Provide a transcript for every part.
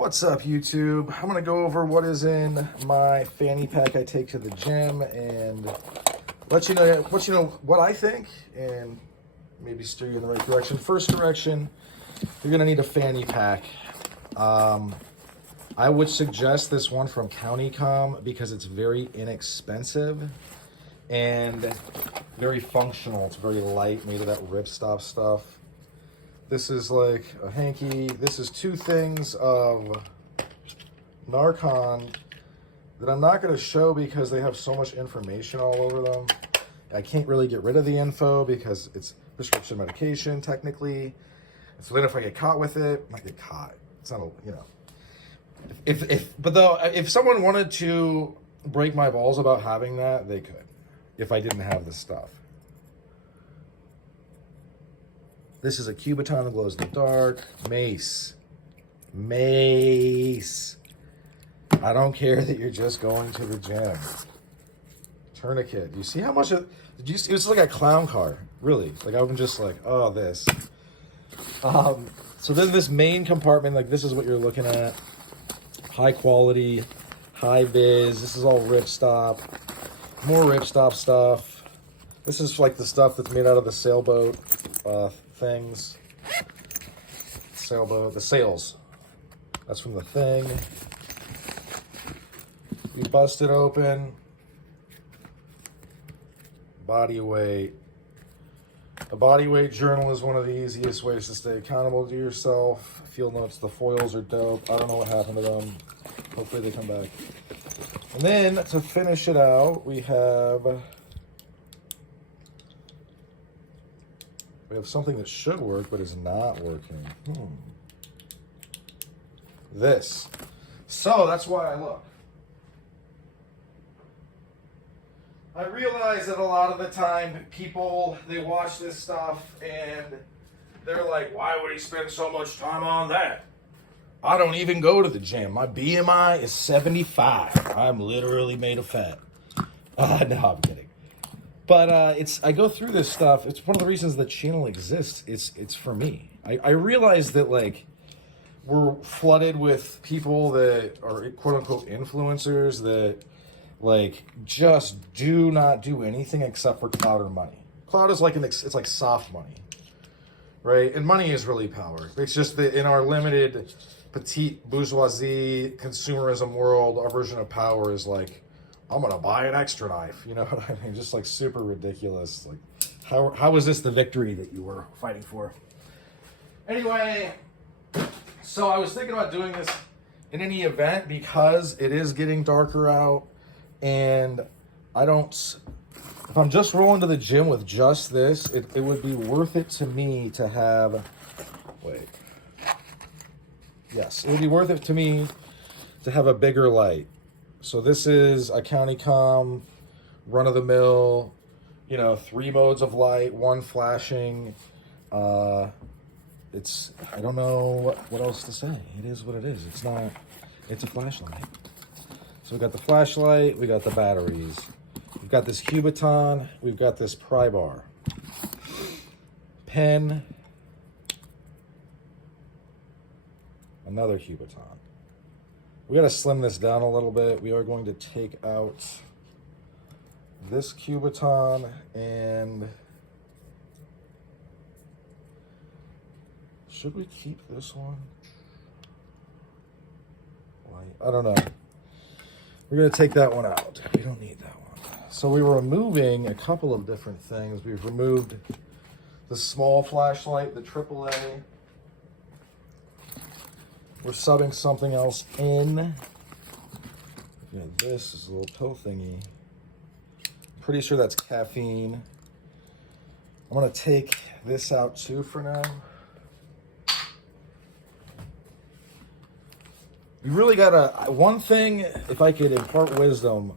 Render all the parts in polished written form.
What's up, YouTube? I'm gonna go over what is in my fanny pack I take to the gym and let you know what I think and maybe steer you in the right direction. First direction, you're gonna need a fanny pack. I would suggest this one from Countycom because it's very inexpensive and very functional. It's very light, made of that ripstop stuff. This is like a hanky. This is two things of Narcan that I'm not going to show because they have so much information all over them. I can't really get rid of the info because it's prescription medication technically. So then if I get caught with it, I might get caught. It's not a, you know. If someone wanted to break my balls about having that, they could. If I didn't have this stuff. This is a Cubiton that glows in the dark. Mace. I don't care that you're just going to the gym. Tourniquet. You see how much it... It's like a clown car. Really. Like, I'm just like, oh, this. So then this main compartment, like, this is what you're looking at. High quality, high vis. This is all ripstop. More ripstop stuff. This is like the stuff that's made out of the sailboat things. Sailboat, the sails. That's from the thing. We bust it open. Body weight. A body weight journal is one of the easiest ways to stay accountable to yourself. Field notes, the foils are dope. I don't know what happened to them. Hopefully they come back. And then to finish it out, we have something that should work, but is not working. This. So that's why I look. I realize that a lot of the time people, they watch this stuff and they're like, why would he spend so much time on that? I don't even go to the gym. My BMI is 75. I'm literally made of fat. No, I'm kidding. But I go through this stuff. It's one of the reasons the channel exists. It's for me. I realize that, like, we're flooded with people that are quote unquote influencers that, like, just do not do anything except for clout or money. Clout is like it's like soft money, right? And money is really power. It's just that in our limited petite bourgeoisie consumerism world, our version of power is like, I'm gonna buy an extra knife. You know what I mean? Just like super ridiculous. Like, how is this the victory that you were fighting for? Anyway, so I was thinking about doing this in any event because it is getting darker out, and if I'm just rolling to the gym with just this, it would be worth it to me to have, yes, it would be worth it to me to have a bigger light. So this is a Countycom, run-of-the-mill, 3 modes of light, 1 flashing. I don't know what else to say. It is what it is. It's a flashlight. So we got the flashlight, we got the batteries. We've got this Cubiton, we've got this pry bar. Pen. Another Cubiton. We got to slim this down a little bit. We are going to take out this Cubiton and should we keep this one? I don't know. We're going to take that one out. We don't need that one. So we were removing a couple of different things. We've removed the small flashlight, the AAA. We're subbing something else in. This is a little pill thingy. Pretty sure that's caffeine. I'm gonna take this out too for now. You really gotta, one thing, if I could impart wisdom,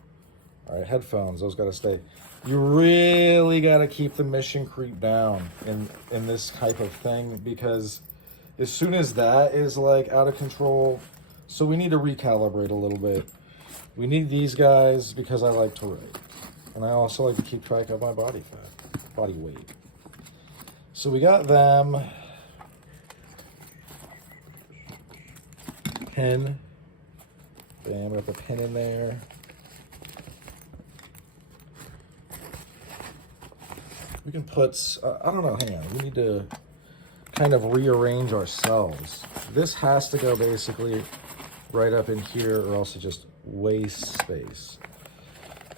all right, headphones, those gotta stay. You really gotta keep the mission creep down in this type of thing because as soon as that is like out of control, so we need to recalibrate a little bit. We need these guys because I like to write. And I also like to keep track of my body fat, body weight. So we got them. pin. Bam, we got the pin in there. We can put, I don't know, hang on. We need to kind of rearrange ourselves. This has to go basically right up in here or else it just wastes space.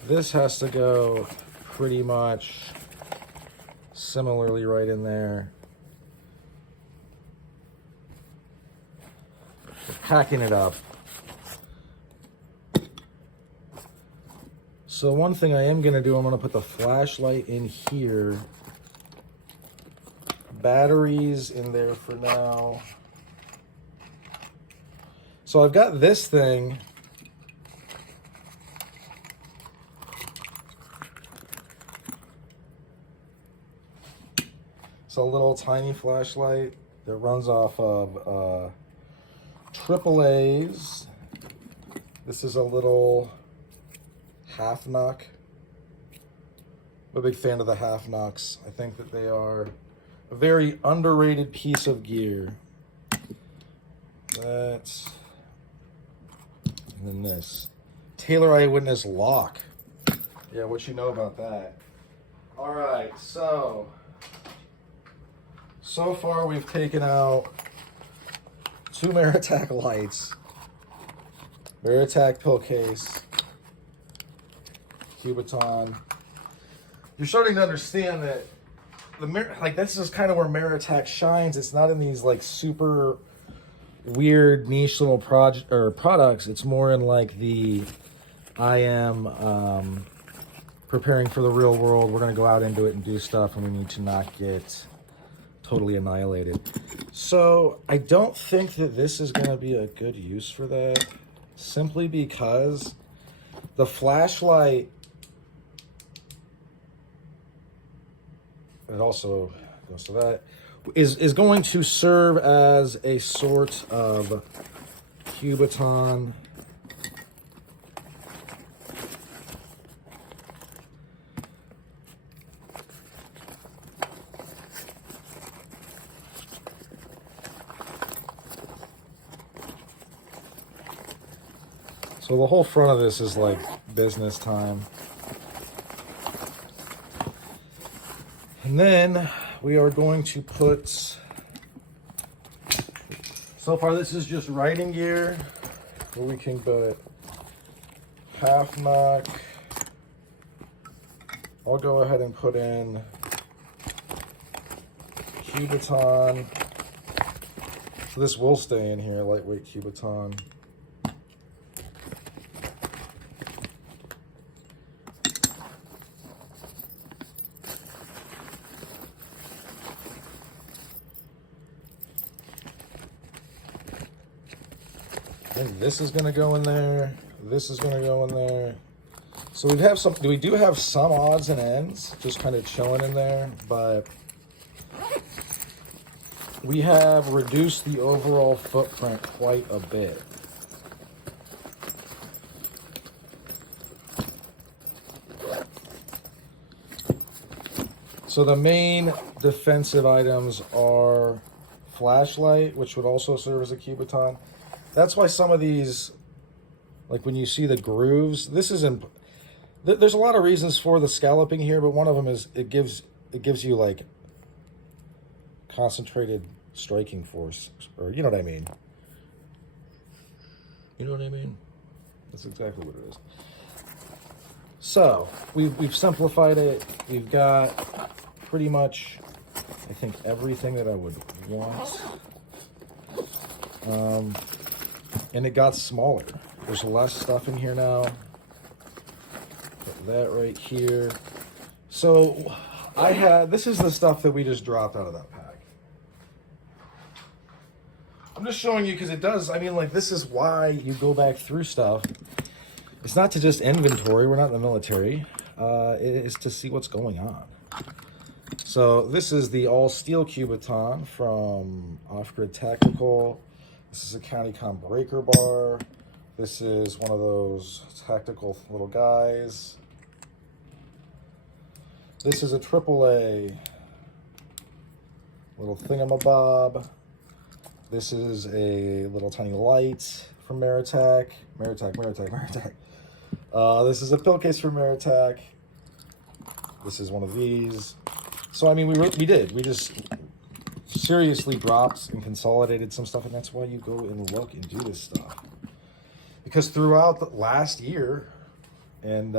This has to go pretty much similarly right in there. Packing it up. So one thing I am gonna do, I'm gonna put the flashlight in here. Batteries in there for now. So I've got this thing. It's a little tiny flashlight that runs off of AAA's. This is a little half knock. I'm a big fan of the half knocks. I think that they are a very underrated piece of gear. That's, and then this Taylor Eyewitness lock. Yeah, what you know about that? All right, so far we've taken out 2 Maritac lights, Maritac pill case, Cubiton. You're starting to understand that this is kind of where Maritac shines. It's not in these like super weird niche little products. It's more in like the I am preparing for the real world. We're gonna go out into it and do stuff, and we need to not get totally annihilated. So I don't think that this is gonna be a good use for that, simply because the flashlight, it also goes to that, is going to serve as a sort of Cubiton. So the whole front of this is like business time. And then we are going to put, so far this is just writing gear, where we can put half knock. I'll go ahead and put in Cubiton. So this will stay in here, lightweight Cubiton. And this is gonna go in there. This is gonna go in there. So we do have some odds and ends just kind of chilling in there, but we have reduced the overall footprint quite a bit. So the main defensive items are flashlight, which would also serve as a Cubiton. That's why some of these, like when you see the grooves, this isn't, there's a lot of reasons for the scalloping here, but one of them is it gives you like concentrated striking force, or you know what I mean? You know what I mean? That's exactly what it is. So we've simplified it. We've got pretty much, I think, everything that I would want. And it got smaller. There's less stuff in here now. Put that right here. So this is the stuff that we just dropped out of that pack. I'm just showing you because it does, I mean, like, this is why you go back through stuff. It's not to just inventory. We're not in the military. It is to see what's going on. So this is the all steel Cubiton from Off-Grid Tactical. This is a County-Com breaker bar. This is one of those tactical little guys. This is a AAA little thingamabob. This is a little tiny light from Meritech. Meritech. This is a pill case from Meritech. This is one of these. So I mean, we just seriously dropped and consolidated some stuff, and that's why you go and look and do this stuff. Because throughout the last year, and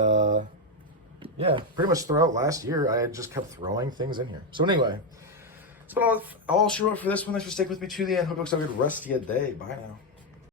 yeah, pretty much throughout last year, I had just kept throwing things in here. So anyway, that's what I'll show up for this one. Thanks for sticking with me to the end. Hope you have a good rest of your day. Bye now.